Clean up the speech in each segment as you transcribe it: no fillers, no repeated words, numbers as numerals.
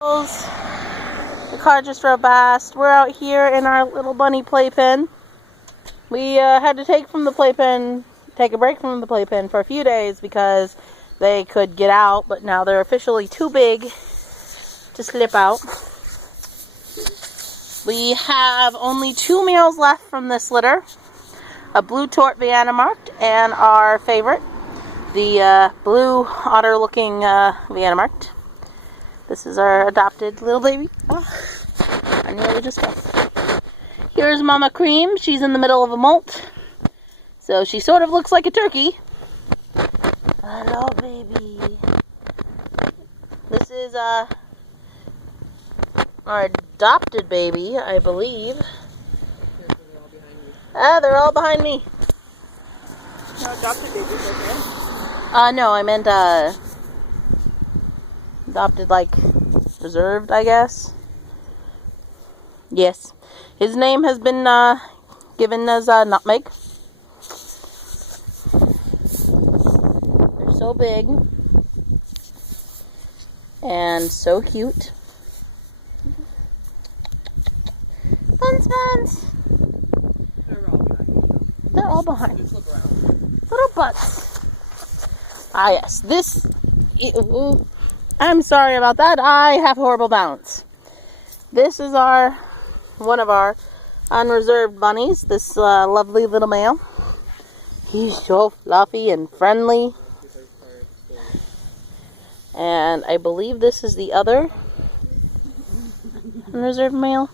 The car just drove past. We're out here in our little bunny playpen. We had to take a break from the playpen for a few days because they could get out, but now they're officially too big to slip out. We have only 2 males left from this litter. A blue tort Vienna marked and our favorite, the blue otter looking Vienna marked. This is our adopted little baby. Oh, I nearly just fell. Here's Mama Cream. She's in the middle of a molt. So she sort of looks like a turkey. Hello, baby. This is our adopted baby, I believe. They're all behind me. No adopted babies, okay? No, I meant adopted, like, reserved, I guess. Yes. His name has been given as Nutmeg. They're so big and so cute. Buns. They're all behind. Just look around. Little butts. Ah, yes. This... I'm sorry about that. I have horrible balance. This is one of our unreserved bunnies. This lovely little male. He's so fluffy and friendly. And I believe this is the other unreserved male.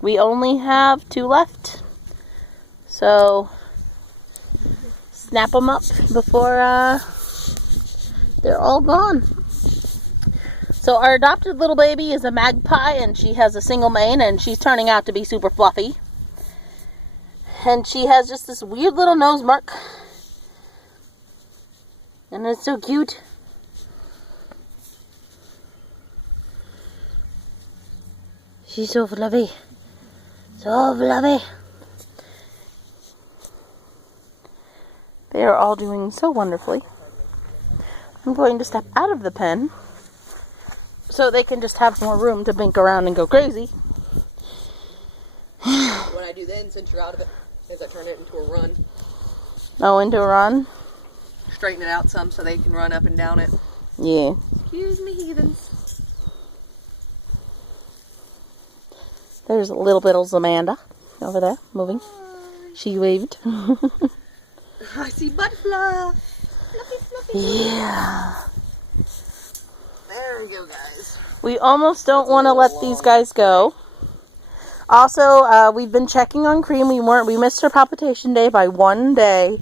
We only have 2 left. So, snap them up before they're all gone. So our adopted little baby is a magpie, and she has a single mane, and she's turning out to be super fluffy. And she has just this weird little nose mark. And it's so cute. She's so fluffy. So fluffy. They are all doing so wonderfully. I'm going to step out of the pen so they can just have more room to bink around and go crazy. What I do then, since you're out of it, is I turn it into a run. Oh, into a run? Straighten it out some so they can run up and down it. Yeah. Excuse me, heathens. There's a little bit of Amanda over there, moving. Hi. She waved. I see butt fluff. Fluffy. Yeah. There we go, guys. We almost don't want to let these guys go. Also, we've been checking on Cream. We missed her palpitation day by 1 day.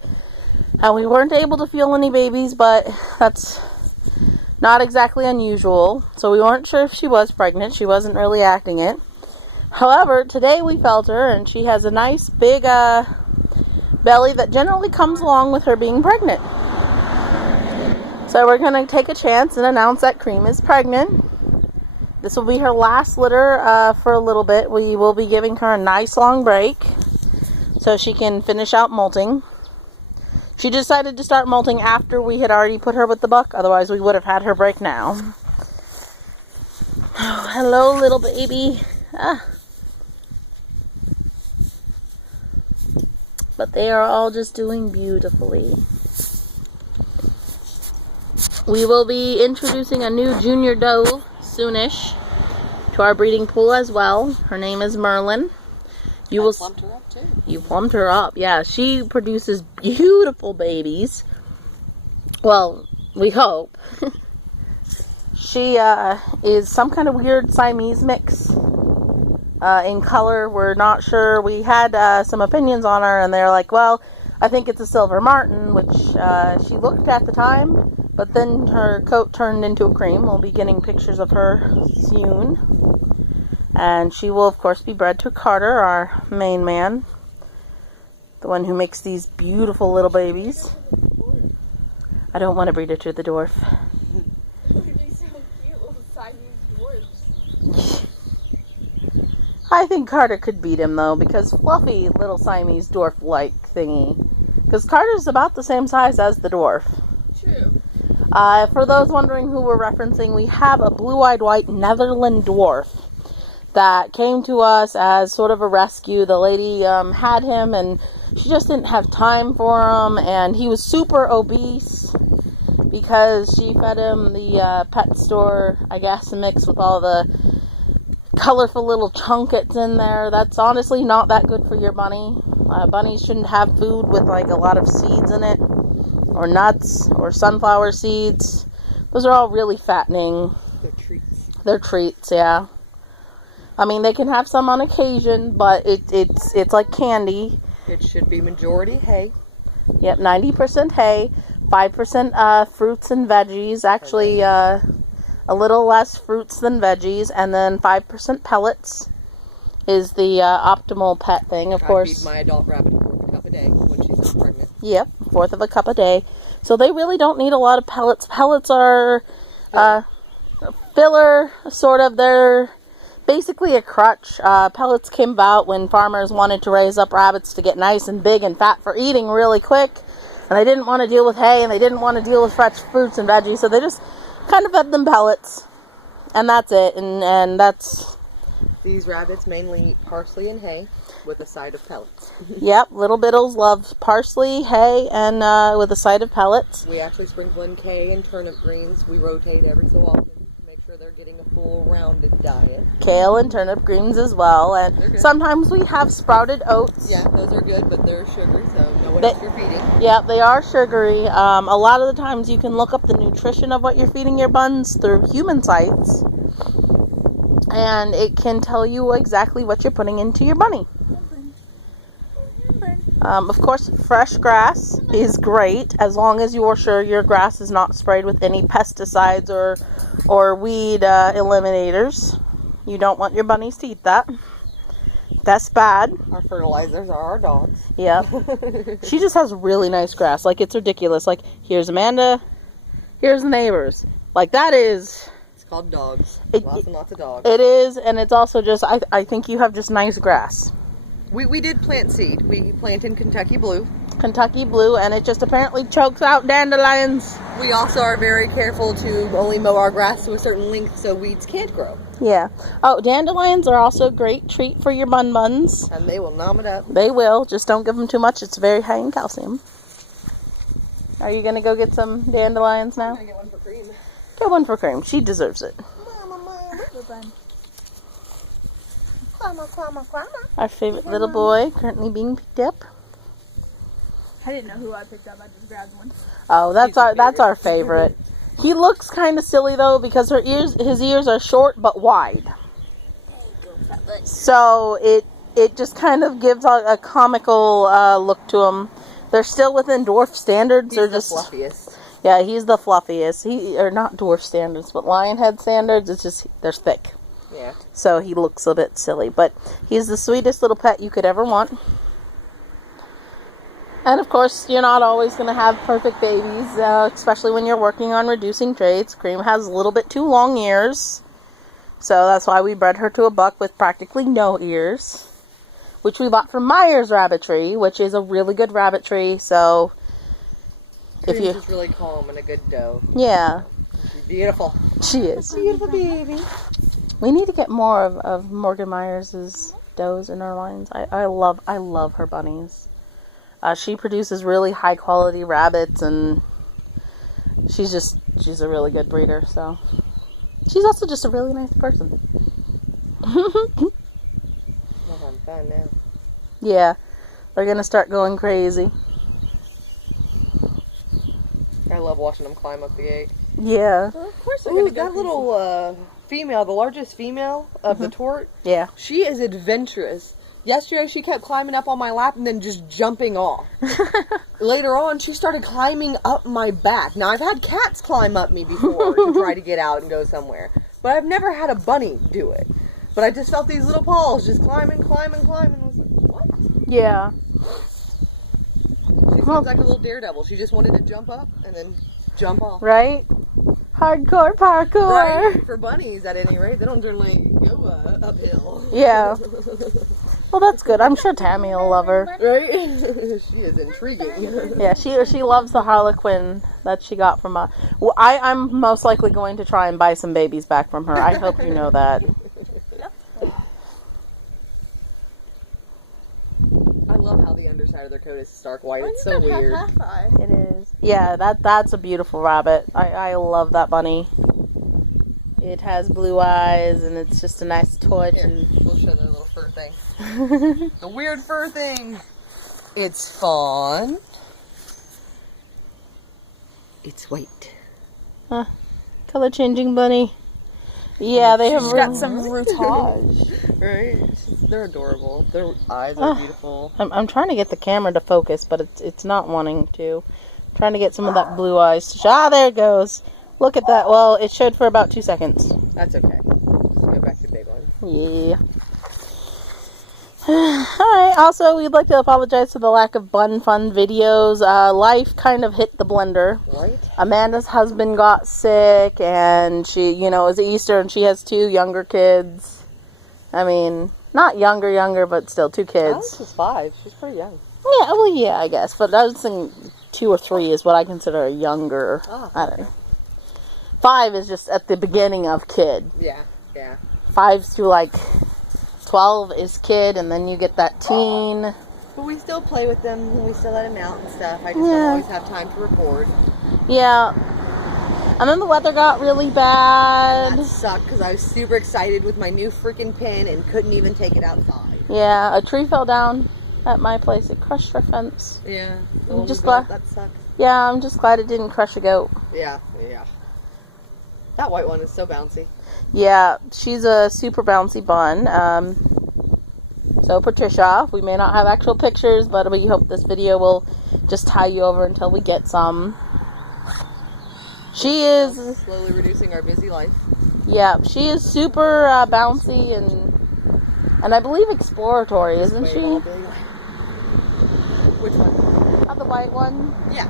And we weren't able to feel any babies, but that's not exactly unusual. So we weren't sure if she was pregnant. She wasn't really acting it. However, today we felt her, and she has a nice big belly that generally comes along with her being pregnant. So we're going to take a chance and announce that Cream is pregnant. This will be her last litter for a little bit. We will be giving her a nice long break so she can finish out molting. She decided to start molting after we had already put her with the buck. Otherwise, we would have had her break now. Oh, hello, little baby. But they are all just doing beautifully. We will be introducing a new junior doe soonish to our breeding pool as well. Her name is Merlin. You plumped her up too. You plumped her up, yeah. She produces beautiful babies. Well, we hope. She is some kind of weird Siamese mix. In color, we're not sure. We had some opinions on her, and they're like, well, I think it's a silver martin, which she looked at the time, but then her coat turned into a cream. We'll be getting pictures of her soon. And she will, of course, be bred to Carter, our main man, the one who makes these beautiful little babies. I don't want to breed her to the dwarf. These so cute little Siamese dwarfs. I think Carter could beat him, though, because fluffy little Siamese dwarf-like thingy. Because Carter's about the same size as the dwarf. True. For those wondering who we're referencing, we have a blue-eyed white Netherland dwarf that came to us as sort of a rescue. The lady had him, and she just didn't have time for him, and he was super obese because she fed him the pet store, I guess, mixed with all the colorful little chunkets in there. That's honestly not that good for your bunny. Bunnies shouldn't have food with like a lot of seeds in it, or nuts, or sunflower seeds. Those are all really fattening. They're treats. They're treats, yeah. I mean, they can have some on occasion, but it's like candy. It should be majority hay. Yep, 90% hay, 5% fruits and veggies. Actually, a little less fruits than veggies, and then 5% pellets is the optimal pet thing, of course. I feed my adult rabbit a fourth cup a day when she's not pregnant. Yep, fourth of a cup a day. So they really don't need a lot of pellets. Pellets are filler, sort of. They're basically a crutch. Pellets came about when farmers wanted to raise up rabbits to get nice and big and fat for eating really quick. And they didn't want to deal with hay, and they didn't want to deal with fresh fruits and veggies, so they just kind of fed them pellets. And that's it. And that's... These rabbits mainly eat parsley and hay with a side of pellets. Yep, little Biddles love parsley, hay, and with a side of pellets. We actually sprinkle in K and turnip greens. We rotate every so often to make sure they're getting a full rounded diet. Kale and turnip greens as well. And sometimes we have sprouted oats. Yeah, those are good, but they're sugary, so know what else you're feeding. Yeah, they are sugary. A lot of the times you can look up the nutrition of what you're feeding your buns through human sites, and it can tell you exactly what you're putting into your bunny. Of course, fresh grass is great as long as you're sure your grass is not sprayed with any pesticides or weed eliminators. You don't want your bunnies to eat that. That's bad. Our fertilizers are our dogs. Yeah. She just has really nice grass. Like, it's ridiculous. Like, here's Amanda. Here's the neighbors. Like, that is... It's called dogs. Lots and lots of dogs. It is, and it's also just... I think you have just nice grass. We did plant seed. We planted Kentucky Blue. Kentucky Blue, and it just apparently chokes out dandelions. We also are very careful to only mow our grass to a certain length so weeds can't grow. Yeah. Oh, dandelions are also a great treat for your buns. And they will nom it up. They will. Just don't give them too much. It's very high in calcium. Are you going to go get some dandelions now? I'm going to get one for Cream. Get one for Cream. She deserves it. Our favorite little boy currently being picked up. I didn't know who I picked up. I just grabbed one. Oh, that's our favorite. He looks kind of silly though because his ears are short but wide. So it just kind of gives a comical look to him. They're still within dwarf standards. He's the fluffiest. Yeah, he's the fluffiest. Or not dwarf standards, but lion head standards. It's just they're thick. Yeah. So he looks a bit silly, but he's the sweetest little pet you could ever want. And of course, you're not always going to have perfect babies, especially when you're working on reducing traits. Cream has a little bit too long ears, so that's why we bred her to a buck with practically no ears, which we bought from Myers Rabbitry, which is a really good rabbitry. So Cream's just really calm and a good doe. Yeah. She's beautiful. She is. Beautiful baby. We need to get more of Morgan Myers' does in our lines. I love her bunnies. She produces really high quality rabbits, and she's a really good breeder. So she's also just a really nice person. Well, I'm fine now. Yeah, they're gonna start going crazy. I love watching them climb up the gate. Yeah. Well, of course they're gonna go. That little female, the largest female of the tort. Yeah. She is adventurous. Yesterday she kept climbing up on my lap and then just jumping off. Later on she started climbing up my back. Now I've had cats climb up me before to try to get out and go somewhere. But I've never had a bunny do it. But I just felt these little paws just climbing. I was like, what? Yeah. She seems like a little daredevil. She just wanted to jump up and then jump off. Right? Hardcore parkour. Right. For bunnies, at any rate, they don't generally go uphill. Yeah. Well, that's good. I'm sure Tammy will love her. Right? She is intriguing. Yeah, she loves the Harlequin that she got from us. Well, I'm most likely going to try and buy some babies back from her. I hope you know that. I love how the underside of their coat is stark white. It's so weird. It is. Yeah, that's a beautiful rabbit. I love that bunny. It has blue eyes, and it's just a nice torch. Here, And we'll show the little fur thing. The weird fur thing. It's fawn. It's white. color changing bunny. Yeah, they have She's got some routage. Right? They're adorable. Their eyes are beautiful. I'm trying to get the camera to focus, but it's not wanting to. Trying to get some of that blue eyes to show. Ah, there it goes. Look at that. Well, it showed for about 2 seconds. That's okay. Let's go back to big ones. Yeah. Alright, also, we'd like to apologize for the lack of Bunfun videos. Life kind of hit the blender. Right? Amanda's husband got sick, and she, it was Easter, and she has 2 younger kids. I mean, not younger, but still 2 kids. She's 5. She's pretty young. Yeah, well, yeah, I guess. But I was thinking 2 or 3 is what I consider a younger. Oh, I don't know. 5 is just at the beginning of kid. Yeah, yeah. 5 to like 12 is kid, and then you get that teen. But we still play with them, and we still let them out and stuff. I just don't always have time to record. Yeah. And then the weather got really bad. That sucked, because I was super excited with my new freaking pen and couldn't even take it outside. Yeah, a tree fell down at my place. It crushed our fence. Yeah. I'm just glad. That sucks. Yeah, I'm just glad it didn't crush a goat. Yeah, yeah. That white one is so bouncy. Yeah, she's a super bouncy bun. So Patricia, we may not have actual pictures, but we hope this video will just tie you over until we get some. She is Slowly reducing our busy life. Yeah, she is super bouncy and I believe exploratory, isn't she? Which one? Not the white one. Yeah.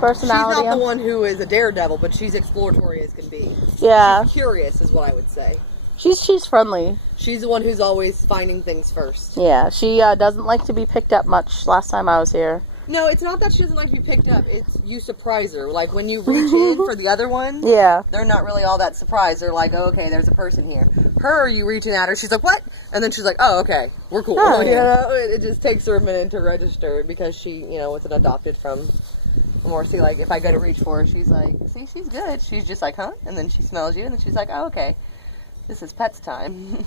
Personality. She's not the one who is a daredevil, but she's exploratory as can be. Yeah. She's curious is what I would say. She's friendly. She's the one who's always finding things first. Yeah, she doesn't like to be picked up much last time I was here. No, it's not that she doesn't like to be picked up. It's you surprise her. Like when you reach in for the other one, Yeah. they're not really all that surprised. They're like, oh, okay, there's a person here. Her, you reaching at her, she's like, what? And then she's like, oh, okay, we're cool. Oh, You yeah. know, it just takes her a minute to register because she, was an adopted from Morrissey. Like if I go to reach for her, she's like, see, she's good. She's just like, huh? And then she smells you, and then she's like, oh, okay, this is pets time.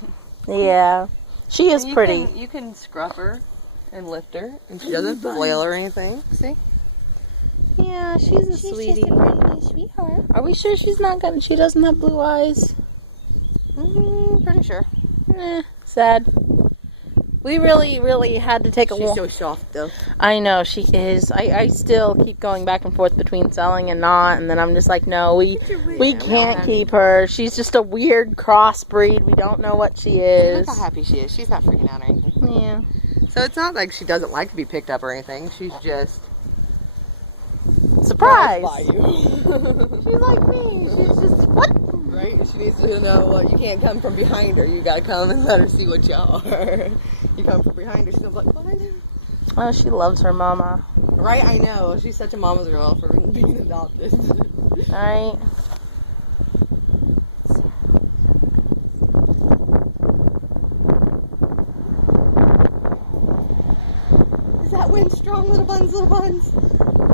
Yeah. She is pretty. You can scrub her and lift her, and she doesn't flail or anything. See? Yeah, she's a sweetie. Just a pretty sweetheart. Are we sure she doesn't have blue eyes? Pretty sure. Sad. We really had to take a She's walk. so soft, though. I know, she is. I still keep going back and forth between selling and not, and then I'm just like, no, we can't keep her. She's just a weird crossbreed. We don't know what she is. Look how happy she is. She's not freaking out or anything. Yeah. So it's not like she doesn't like to be picked up or anything. She's just Surprise! by you. She's like me. She's just, what? Right? She needs to know you can't come from behind her. You gotta come and let her see what you are. You come from behind her, she's like, what? Oh, she loves her mama. Right? I know. She's such a mama's girl for being adopted. Alright. Is that wind strong, little buns?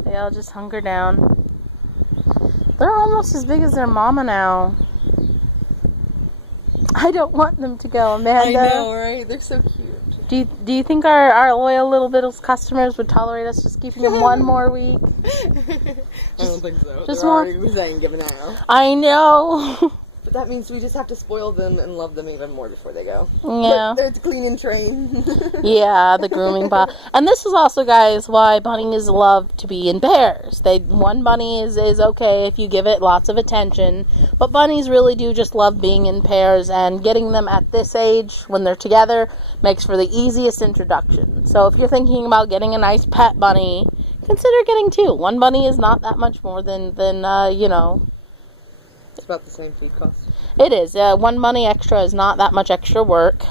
They all just hunker down. They're almost as big as their mama now. I don't want them to go, Amanda. I know, right? They're so cute. Do you think our loyal little Biddles customers would tolerate us just keeping them one more week? I don't think so. just They're want- already saying giving out. I know. But that means we just have to spoil them and love them even more before they go. Yeah. It's clean and train. Yeah, the grooming bot. And this is also, guys, why bunnies love to be in pairs. One bunny is okay if you give it lots of attention, but bunnies really do just love being in pairs, and getting them at this age when they're together makes for the easiest introduction. So if you're thinking about getting a nice pet bunny, consider getting 2. One bunny is not that much more than It's about the same feed cost. It is. One bunny extra is not that much extra work.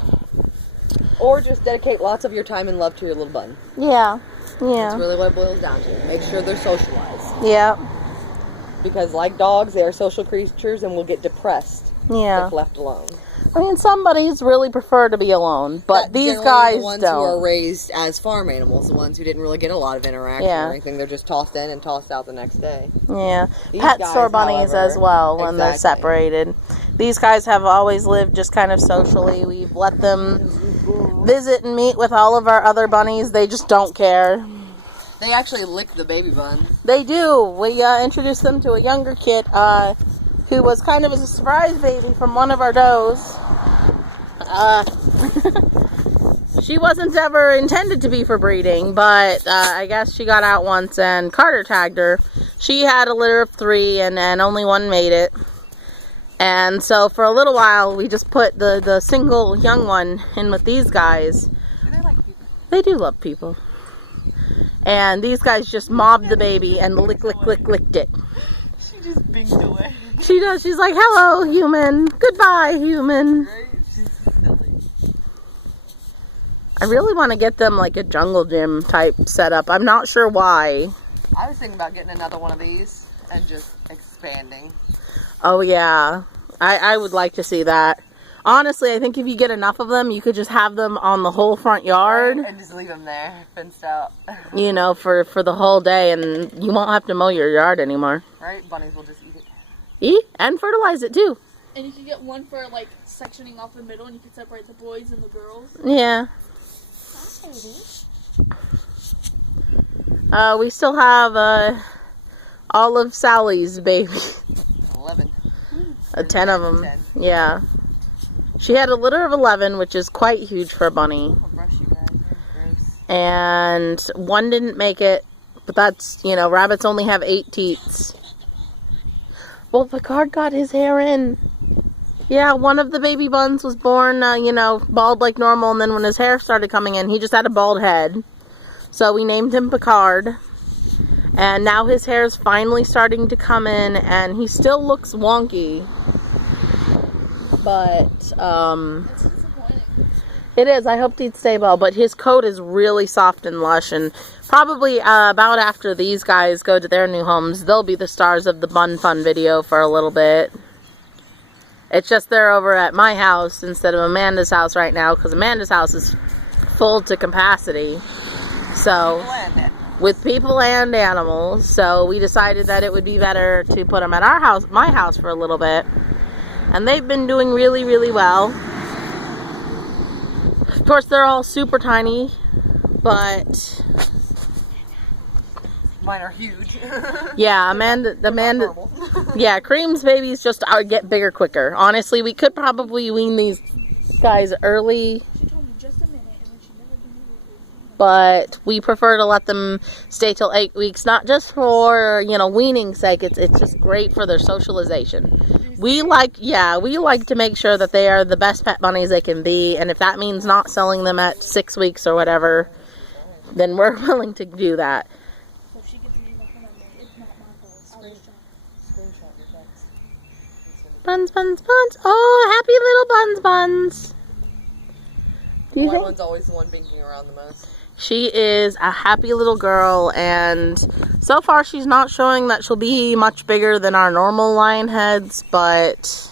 Or just dedicate lots of your time and love to your little bun. Yeah. That's Yeah. really what it boils down to. Make sure they're socialized. Yeah. Because like dogs, they are social creatures and will get depressed Yeah. if left alone. I mean, some bunnies really prefer to be alone, but That these generally guys the ones don't. who are raised as farm animals, the ones who didn't really get a lot of interaction Yeah. or anything, they're just tossed in and tossed out the next day. Yeah. These Pet guys, store bunnies however, as well when they're exactly. separated. These guys have always lived just kind of socially. We've let them visit and meet with all of our other bunnies. They just don't care. They actually lick the baby bun. They do. We introduced them to a younger kit who was kind of a surprise baby from one of our does. She wasn't ever intended to be for breeding, but I guess she got out once and Carter tagged her. She had a litter of 3 and only one made it. And so for a little while we just put the single young one in with these guys. And they like people. They do love people. And these guys just mobbed the baby and licked it. She just binked away. She does. She's like, hello, human. Goodbye, human. Right? She's silly. I really want to get them like a jungle gym type setup. I'm not sure why. I was thinking about getting another one of these and just expanding. Oh, yeah. I would like to see that. Honestly, I think if you get enough of them, you could just have them on the whole front yard. And just leave them there, fenced out. You know, for the whole day, and you won't have to mow your yard anymore. Right? Bunnies will just eat it. Eat and fertilize it too. And you can get one for like sectioning off the middle, and you can separate the boys and the girls. Yeah. We still have all of Sally's babies. 11. 10 of them. 10. Yeah. She had a litter of 11, which is quite huge for a bunny. I'll brush you guys. Gross. And one didn't make it, but that's, you know, rabbits only have 8 teats. Well, Picard got his hair in. Yeah, one of the baby buns was born, you know, bald like normal, and then when his hair started coming in, he just had a bald head. So we named him Picard. And now his hair is finally starting to come in, and he still looks wonky. But, It's disappointing. it is. I hoped he'd stay well, but his coat is really soft and lush, and probably about after these guys go to their new homes, they'll be the stars of the Bunfun video for a little bit. It's just they're over at my house instead of Amanda's house right now, because Amanda's house is full to capacity. So, with people and animals, so we decided that it would be better to put them at our house, my house, for a little bit. And they've been doing really, really well. Of course, they're all super tiny, but Mine are huge. yeah, Amanda, yeah, Cream's babies just get bigger quicker. Honestly, we could probably wean these guys early, She told me just a minute, and then she never gave me the but we prefer to let them stay till 8 weeks, not just for, you know, weaning sake. It's just great for their socialization. We like to make sure that they are the best pet bunnies they can be, and if that means not selling them at 6 weeks or whatever, then we're willing to do that. So if she gets me like one of them, it's not my fault. I was trying. Screenshot your text. Buns, buns, buns. Oh, happy little buns, buns. Do you My think? one's always the one binking around the most. She is a happy little girl, and so far she's not showing that she'll be much bigger than our normal lion heads, but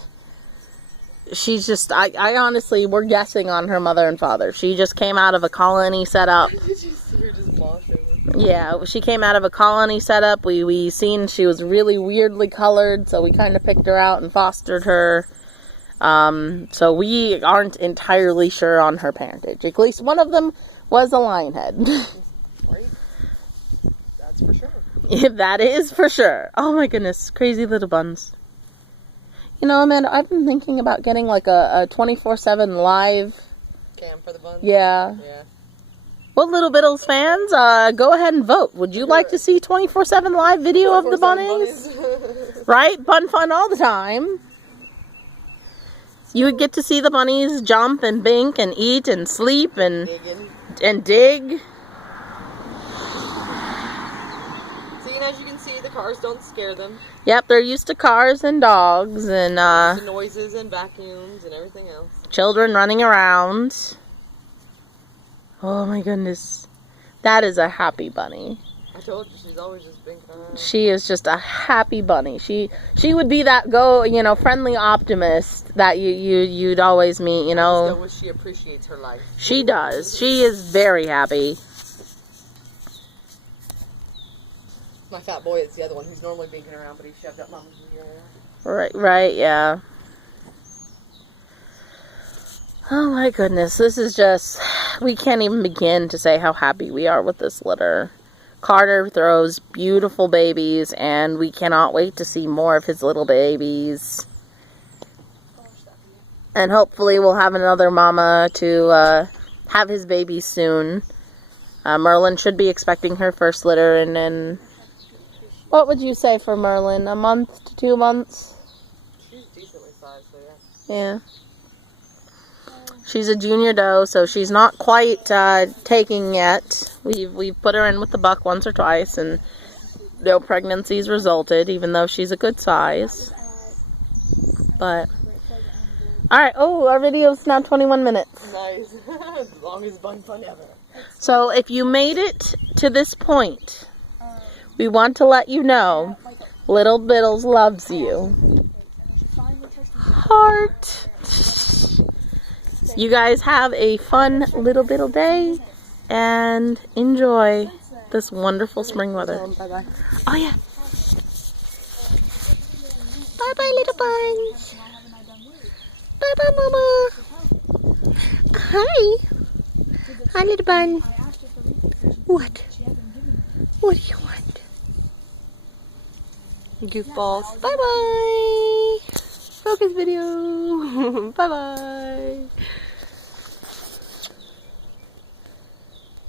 she's just, I honestly, we're guessing on her mother and father. She just came out of a colony setup. Did you see her just mosh over? Yeah, she came out of a colony setup. We seen she was really weirdly colored, so we kind of picked her out and fostered her. So we aren't entirely sure on her parentage. At least one of them was a lion head. Right? That's for sure. That is for sure. Oh my goodness, crazy little buns. You know, Amanda, I've been thinking about getting like a 24/7 live. Cam for the buns? Yeah. Yeah. Well, Little Biddles fans, go ahead and vote. Would you like to see 24/7 live video of the bunnies? Right? Bun fun all the time. You would get to see the bunnies jump and bink and eat and sleep and dig. See, and as you can see, the cars don't scare them. Yep, they're used to cars and dogs and The noises and vacuums and everything else. children running around. Oh my goodness. That is a happy bunny. I told you, she's always just been kind of... She is just a happy bunny. She would be that friendly optimist that you'd always meet, you I know. just wish she appreciates her life. She does. She is very happy. My fat boy is the other one who's normally binking around, but he shoved up Mama's ear. Right, yeah. Oh my goodness, this is just, we can't even begin to say how happy we are with this litter. Carter throws beautiful babies, and we cannot wait to see more of his little babies. And hopefully we'll have another mama to have his babies soon. Merlin should be expecting her first litter in, what would you say for Merlin, a month to 2 months? She's decently sized, so yeah. Yeah. She's a junior doe, so she's not quite taking yet. We've put her in with the buck once or twice, and no pregnancies resulted, even though she's a good size. But, alright, oh, our video's now 21 minutes. Nice. The longest Bunfun ever. So, if you made it to this point, we want to let you know, Little Biddles loves you. Heart. You guys have a fun little biddle day and enjoy this wonderful spring weather. Bye-bye. Oh yeah. Bye-bye, little buns. Bye-bye, mama. Hi. Hi, little bun. What? What do you want? Goofballs. Bye-bye. Focus video. Bye-bye.